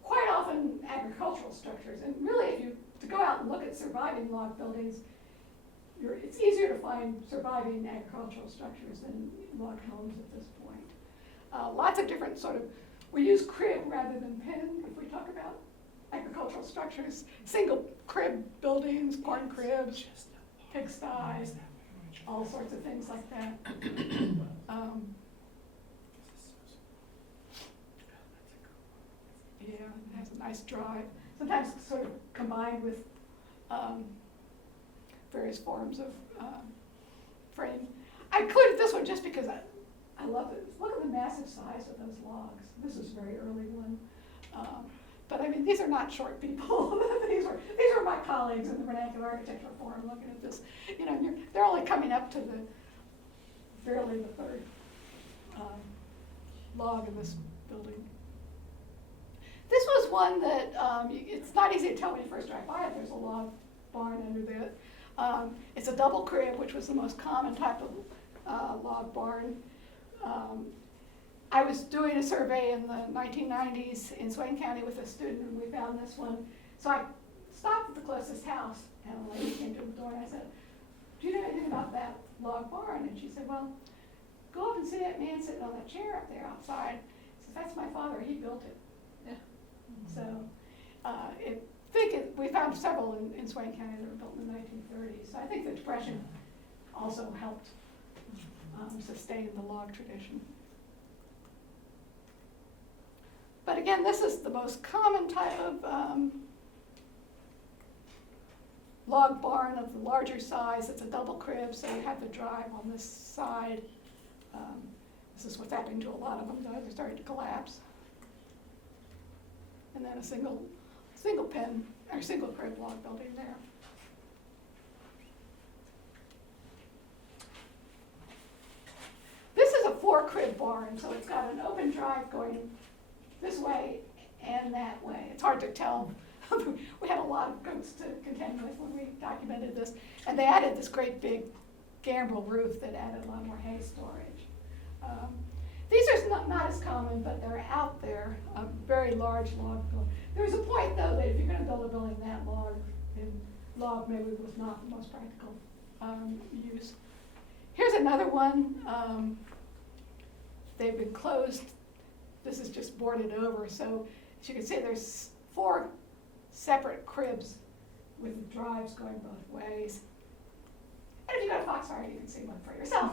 Quite often agricultural structures, and really if you to go out and look at surviving log buildings, it's easier to find surviving agricultural structures than log homes at this point. Lots of different we use crib rather than pen if we talk about agricultural structures. Single crib buildings, corn cribs, pigsties, all sorts of things like that. Yeah, it has a nice drive. Sometimes it's sort of combined with various forms of frame. I included this one just because I love it. Look at the massive size of those logs. This is a very early one. But I mean, these are not short people. these are my colleagues in the Vernacular Architecture Forum looking at this. You know, they're only coming up to barely the third log in this building. This was one that, it's not easy to tell when you first drive by it. There's a log barn under there. It's a double crib, which was the most common type of log barn. I was doing a survey in the 1990s in Swain County with a student, and we found this one. So I stopped at the closest house, and a lady came to the door, and I said, "Do you know anything about that log barn?" And she said, "Well, go up and see that man sitting on that chair up there outside." She says, "That's my father. He built it." So we found several in Swain County that were built in the 1930s. So I think the Depression also helped sustain the log tradition. But again, this is the most common type of log barn of the larger size. It's a double crib, so you have the drive on this side. This is what's happening to a lot of them, though. They're starting to collapse. And then a single pen or single crib log building there. This is a 4-crib barn, so it's got an open drive going this way and that way. It's hard to tell. We had a lot of goats to contend with when we documented this, and they added this great big gambrel roof that added a lot more hay storage. These are not as common, but they're out there, a very large log building. There's a point, though, that if you're going to build a building that log maybe was not the most practical use. Here's another one. They've been closed. This is just boarded over, so as you can see, there's 4 separate cribs with drives going both ways. And if you go to Foxfire, you can see one for yourself.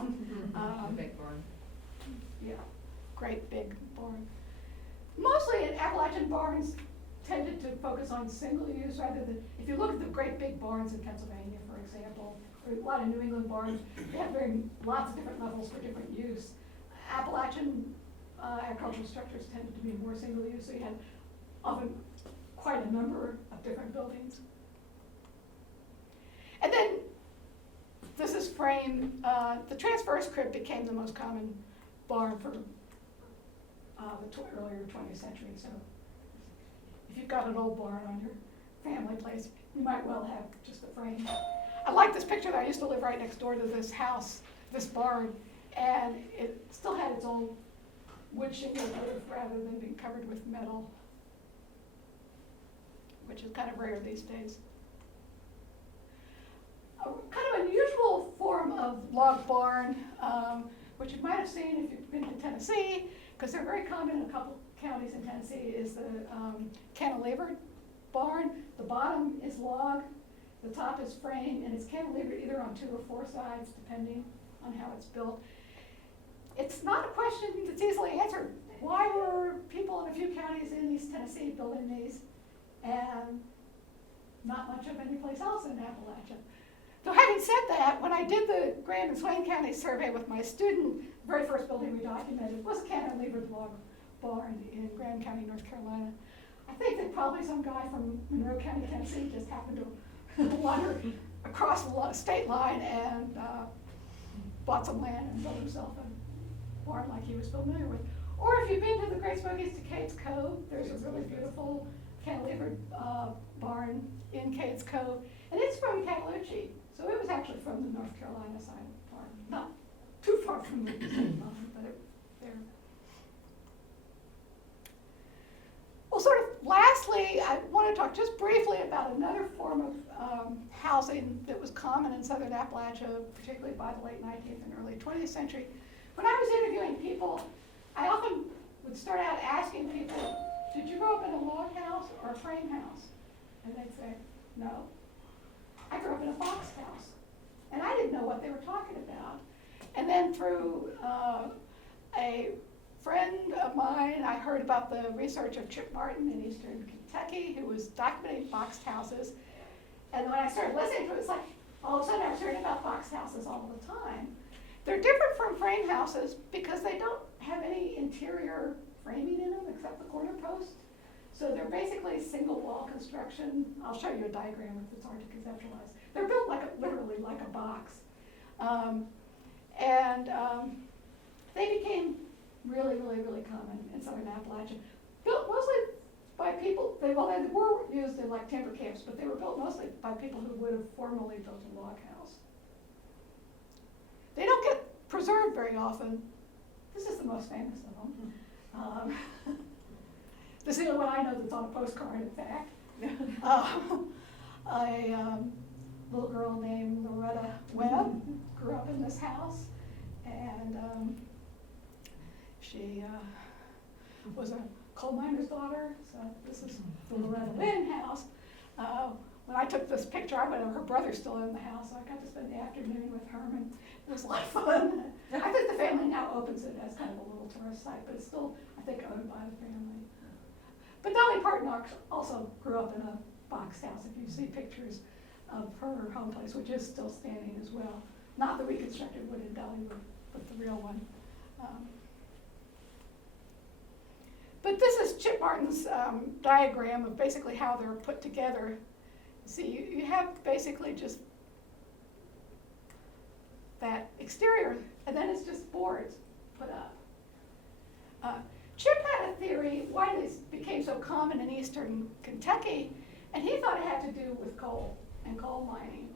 Big barn. Yeah, great big barn. Mostly Appalachian barns tended to focus on single use rather than, if you look at the great big barns in Pennsylvania, for example, or a lot of New England barns, they have lots of different levels for different use. Appalachian agricultural structures tended to be more single use, so you had often quite a number of different buildings. And then the transverse crib became the most common barn for the earlier 20th century. So if you've got an old barn on your family place, you might well have just a frame. I like this picture that I used to live right next door to this house, this barn, and it still had its old wood shingle roof rather than being covered with metal, which is kind of rare these days. A kind of unusual form of log barn, which you might have seen if you've been to Tennessee, because they're very common in a couple counties in Tennessee, is the cantilevered barn. The bottom is log, the top is frame, and it's cantilevered either on 2 or 4 sides, depending on how it's built. It's not a question that's easily answered. Why were people in a few counties in East Tennessee building these and not much of any place else in Appalachia? So having said that, when I did the Graham and Swain County survey with my student, the very first building we documented was a cantilevered log barn in Graham County, North Carolina. I think that probably some guy from Monroe County, Tennessee just happened to wander across the state line and bought some land and built himself a barn like he was familiar with. Or if you've been to the Great Smokies to Cades Cove, there's a really beautiful cantilevered barn in Cades Cove, and it's from Cataloochee. So it was actually from the North Carolina side of the barn, not too far from the state line, but there. Well, sort of lastly, I want to talk just briefly about another form of housing that was common in Southern Appalachia, particularly by the late 19th and early 20th century. When I was interviewing people, I often would start out asking people, did you grow up in a log house or a frame house? And they'd say, no. I grew up in a box house. And I didn't know what they were talking about. And then through a friend of mine, I heard about the research of Chip Martin in eastern Kentucky, who was documenting box houses. And when I started listening to it, it's like, all of a sudden I was hearing about box houses all the time. They're different from frame houses because they don't have any interior framing in them except the corner post. So they're basically single wall construction. I'll show you a diagram if it's hard to conceptualize. They're built literally like a box. They became really, really, really common in Southern Appalachia. Built mostly by people, they were used in like timber camps, but they were built mostly by people who would have formerly built a log house. They don't get preserved very often. This is the most famous of them. This is the one I know that's on a postcard, in fact. A little girl named Loretta Webb grew up in this house, and she was a coal miner's daughter, so this is the Loretta Lynn house. When I took this picture, her brother's still in the house, so I got to spend the afternoon with her, and it was a lot of fun. I think the family now opens it as kind of a little tourist site, but it's still, I think, owned by the family. But Dolly Parton also grew up in a box house, if you see pictures of her home place, which is still standing as well. Not the reconstructed wooden Dollywood, but the real one. But this is Chip Martin's diagram of basically how they're put together. See, you have basically just that exterior, and then it's just boards put up. Chip had a theory why this became so common in eastern Kentucky, and he thought it had to do with coal and coal mining.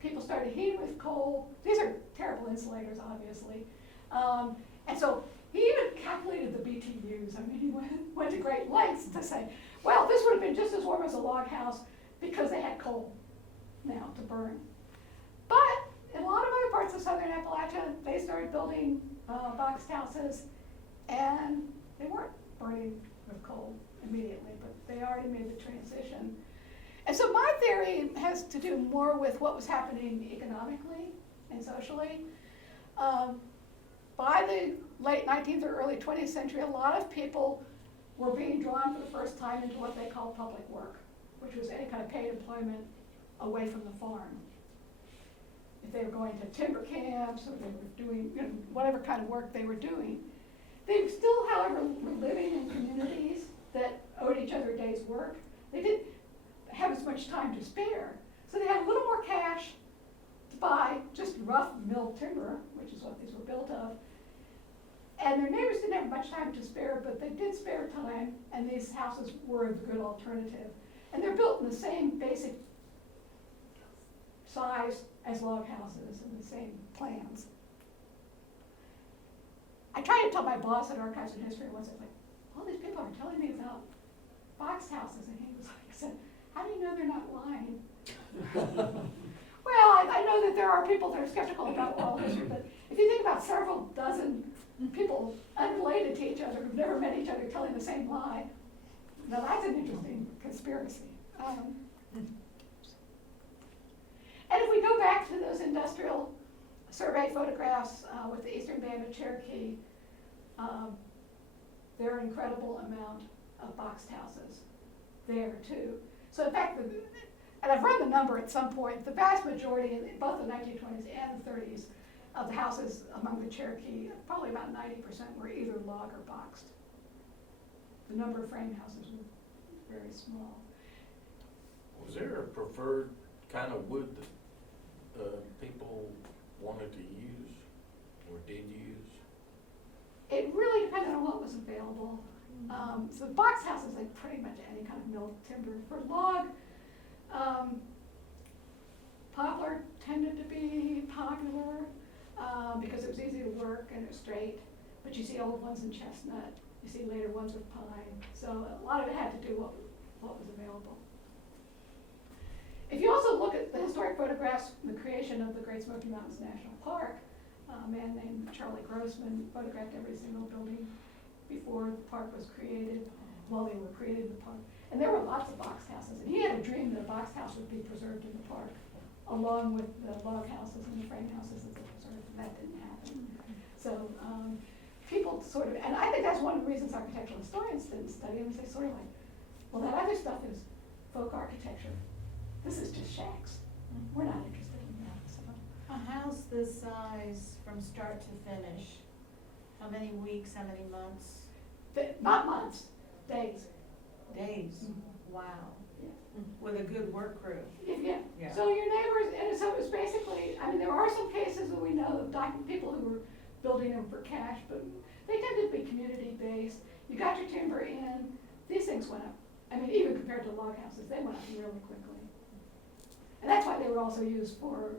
People started heating with coal. These are terrible insulators, obviously. And so he even calculated the BTUs. I mean, he went to great lengths to say, well, this would have been just as warm as a log house because they had coal now to burn. But in a lot of other parts of Southern Appalachia, they started building box houses, and they weren't burning with coal immediately, but they already made the transition. And so my theory has to do more with what was happening economically and socially. By the late 19th or early 20th century, a lot of people were being drawn for the first time into what they called public work, which was any kind of paid employment away from the farm. If they were going to timber camps or they were doing whatever kind of work they were doing. They still, however, were living in communities that owed each other a day's work. They didn't have as much time to spare. So they had a little more cash to buy just rough milled timber, which is what these were built of. And their neighbors didn't have much time to spare, but they did spare time, and these houses were a good alternative. And they're built in the same basic size as log houses and the same plans. I tried to tell my boss at Archives and History once, I was like, all these people are telling me about box houses, and he was like, I said, how do you know they're not lying? Well, I know that there are people that are skeptical about oral history, but if you think about several dozen people unrelated to each other who've never met each other telling the same lie, now that's an interesting conspiracy. And if we go back to those industrial survey photographs with the eastern band of Cherokee, there are an incredible amount of boxed houses there too. So in fact, and I've run the number at some point, the vast majority in both the 1920s and the 30s of the houses among the Cherokee, probably about 90% were either log or boxed. The number of frame houses was very small. Was there a preferred kind of wood that people wanted to use or did use? It really depended on what was available. So box houses, like pretty much any kind of milled timber. For log, poplar tended to be popular because it was easy to work and it was straight. But you see old ones in chestnut. You see later ones with pine. So a lot of it had to do what was available. If you also look at the historic photographs from the creation of the Great Smoky Mountains National Park, a man named Charlie Grossman photographed every single building before the park was created, while they were created in the park. And there were lots of box houses, and he had a dream that a box house would be preserved in the park, along with the log houses and the frame houses that they preserved, and that didn't happen. So people sort of, and I think that's one of the reasons architectural historians didn't study them, is they sort of like, well, that other stuff is folk architecture. This is just shacks. We're not interested in that. So. A house this size from start to finish, how many weeks, how many months? Not months, days. Days? Mm-hmm. Wow. Yeah. With a good work crew. Yeah. Yeah. So your neighbors, and so it was basically, I mean, there are some cases that we know of people who were building them for cash, but they tended to be community-based. You got your timber in, these things went up. I mean, even compared to log houses, they went up really quickly. And that's why they were also used for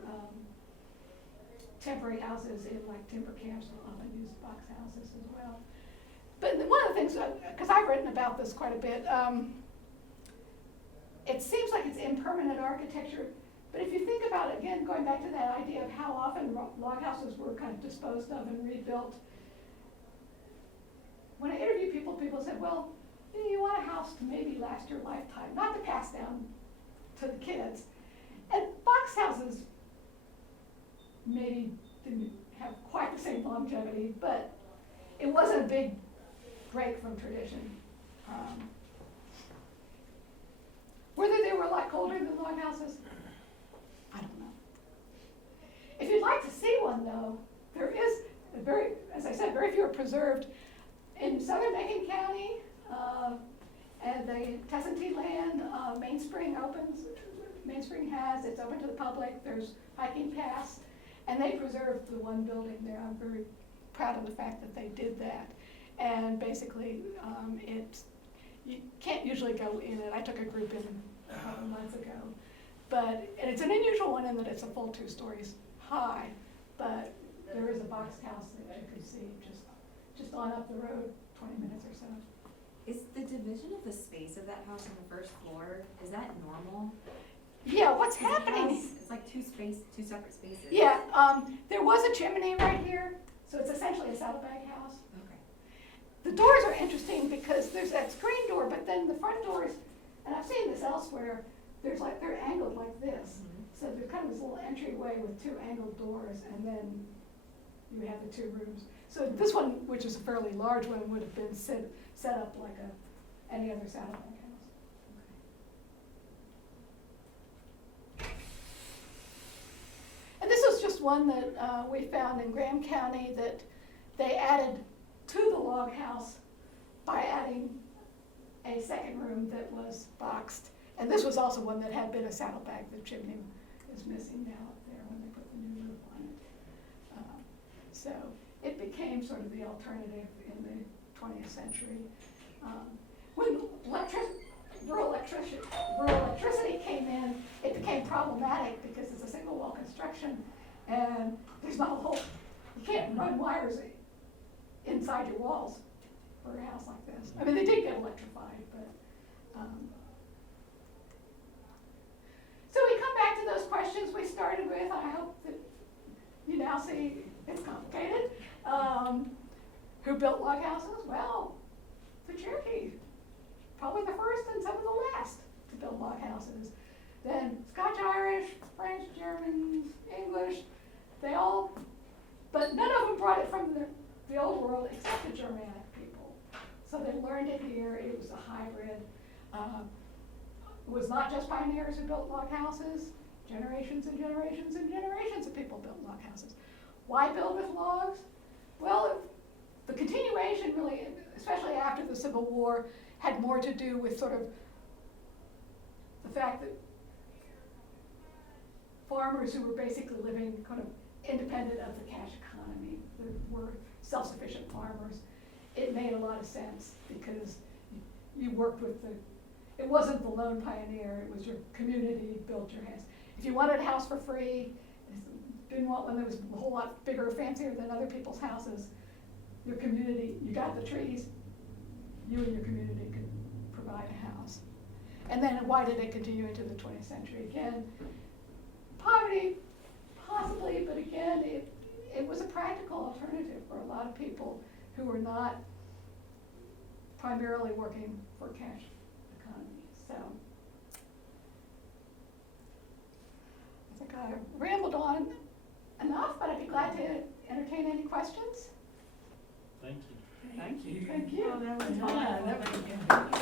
temporary houses in like timber camps, often used box houses as well. But one of the things, because I've written about this quite a bit, it seems like it's impermanent architecture, but if you think about it, again, going back to that idea of how often log houses were kind of disposed of and rebuilt, when I interview people, people said, well, you want a house to maybe last your lifetime, not to pass down to the kids. And box houses maybe didn't have quite the same longevity, but it wasn't a big break from tradition. Whether they were a lot colder than log houses, I don't know. If you'd like to see one though, there is a very, as I said, very few are preserved in southern Macon County, and the Tessentee land, Mainspring opens. Mainspring has, it's open to the public, there's hiking paths, and they preserved the one building there. I'm very proud of the fact that they did that. And basically, you can't usually go in it. I took a group in a couple months ago. And it's an unusual one in that it's a full 2 stories high, but there is a box house that you can see just on up the road, 20 minutes or so. Is the division of the space of that house on the first floor, is that normal? Yeah, what's 'Cause it happening? has- It's like two separate spaces. Yeah, there was a chimney right here, so it's essentially a saddlebag house. Okay. The doors are interesting because there's that screen door, but then the front doors, and I've seen this elsewhere, they're angled like this. Mhm. So there's kind of this little entryway with 2 angled doors, and then you have the 2 rooms. So this one, which is a fairly large one, would have been set up like any other saddlebag house. And this was just one that we found in Graham County that they added to the log house by adding a second room that was boxed. And this was also one that had been a saddlebag. The chimney is missing now up there when they put the new roof on it. So it became sort of the alternative in the 20th century. When rural electricity came in, it became problematic because it's a single wall construction and there's not a whole, you can't run wires inside your walls for a house like this. I mean, they did get electrified, but, so we come back to those questions we started with. I hope that you now see it's complicated. Who built log houses? Well, the Cherokee, probably the first and some of the last to build log houses. Then Scotch-Irish, French, Germans, English, they all, but none of them brought it from the old world except the Germanic people. So they learned it here. It was a hybrid. It was not just pioneers who built log houses. Generations and generations and generations of people built log houses. Why build with logs? Well, the continuation really, especially after the Civil War, had more to do with sort of the fact that farmers who were basically living kind of independent of the cash economy, that were self-sufficient farmers, it made a lot of sense because you worked with it wasn't the lone pioneer, it was your community built your house. If you wanted a house for free, didn't want one that was a whole lot bigger or fancier than other people's houses, your community, you got the trees, you and your community could provide a house. And then why did it continue into the 20th century? Again, poverty, possibly, but again, it was a practical alternative for a lot of people who were not primarily working for cash economy. So I think I rambled on enough, but I'd be glad to entertain any questions. Thank you. Thank you. Thank you. Oh, that was Thank you. wonderful. Thank you.